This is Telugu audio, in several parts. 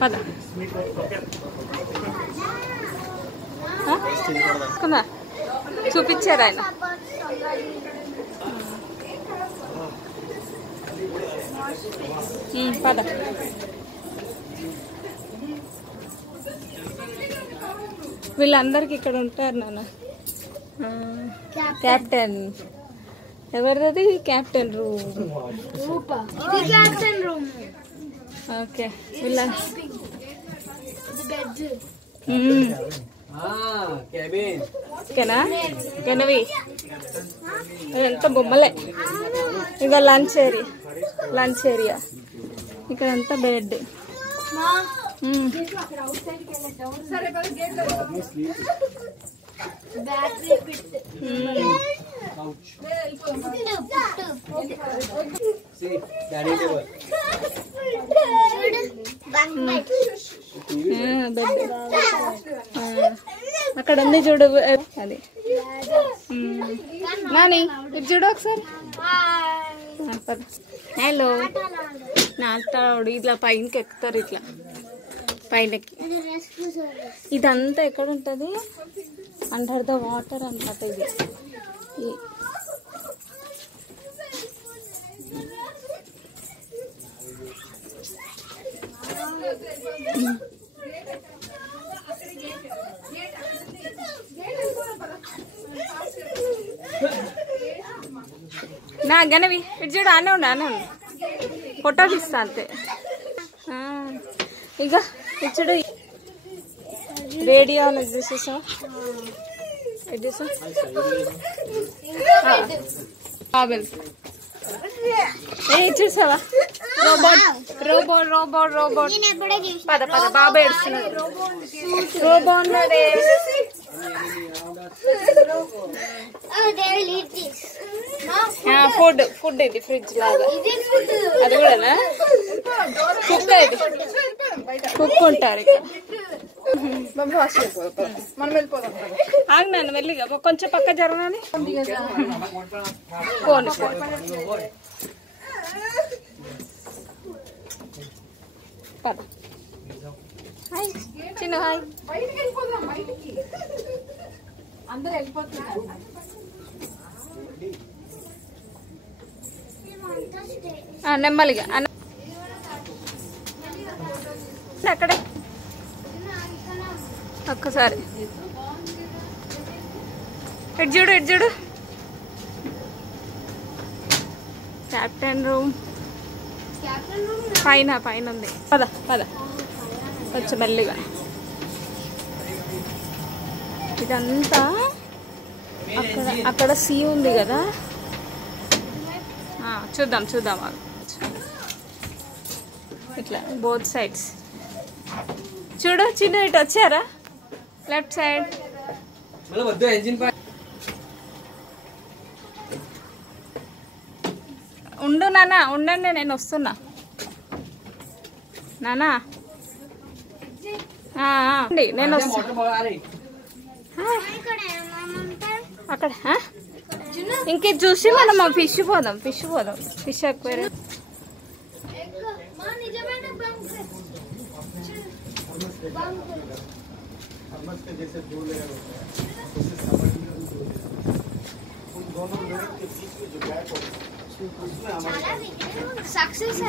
పద చూపించారు ఆయన. పద వీళ్ళందరికి ఇక్కడ ఉంటారు నాన్న. క్యాప్టెన్ ఎవరిది? Captain room. ఓకే వీళ్ళ ఓకేనా గెనవి ఇదంతా బొమ్మలే. ఇక లంచ్ ఏరియా ఇక్కడంతా బెడ్. అక్కడ ఉంది చూడు అది. నాని ఇది చూడు ఒకసారి. హలో నాటాడు ఇట్లా పైనకి ఎక్కుతారు, ఇట్లా పైనకి. ఇదంతా ఎక్కడ ఉంటుంది? అండర్ ద వాటర్ అన్నమాట ఇది. నా గనవి ఇటు చూడు. అనే ఉండు ఫోటో తీస్తా అంతే. ఇక ఇటు చూడు రేడియాలజీ చూసా. ఇది చూసా చూసావా? రోబోట్ పద పద బాబా ఏడుస్తున్నాడు. రోబో ఉన్నదే. ఫుడ్ ఇది ఫ్రిడ్జ్ లాగా. అది కూడానా? కుక్ ఇది కుక్ ఉంటారు ఇక్కడ. ఆగినాను వెళ్ళిగా కొంచెం పక్క జరగాలి. పోను పద. హాయ్ చిన్న హాయ్. అందరూ వెళ్ళిపోతున్నారు. నెమ్మలిగా అక్కడే ఒక్కసారి ఇటు చూడు. క్యాప్టెన్ రూమ్ పైన ఉంది. పద కొంచెం మెల్లిగా. ఇదంతా అక్కడ సీ ఉంది కదా, చూద్దాం ఇట్లా బోత్ సైడ్స్. చూడు చిన్న ఇటు వచ్చారా? లెఫ్ట్ సైడ్ ఉండు నాన్న, ఉండండి నేను వస్తున్నా నానా. నేను అక్కడ ఇంకే చూసి మనం ఫిష్ పోదాం. Fish aquarium. సక్సెస్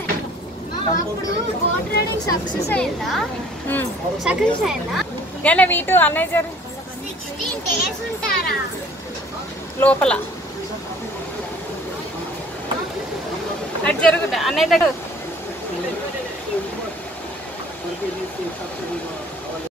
అయిందా? వీటు అన్నయ్య లోపల అటు జరుగుతా అన్నయ్య దగ్గర.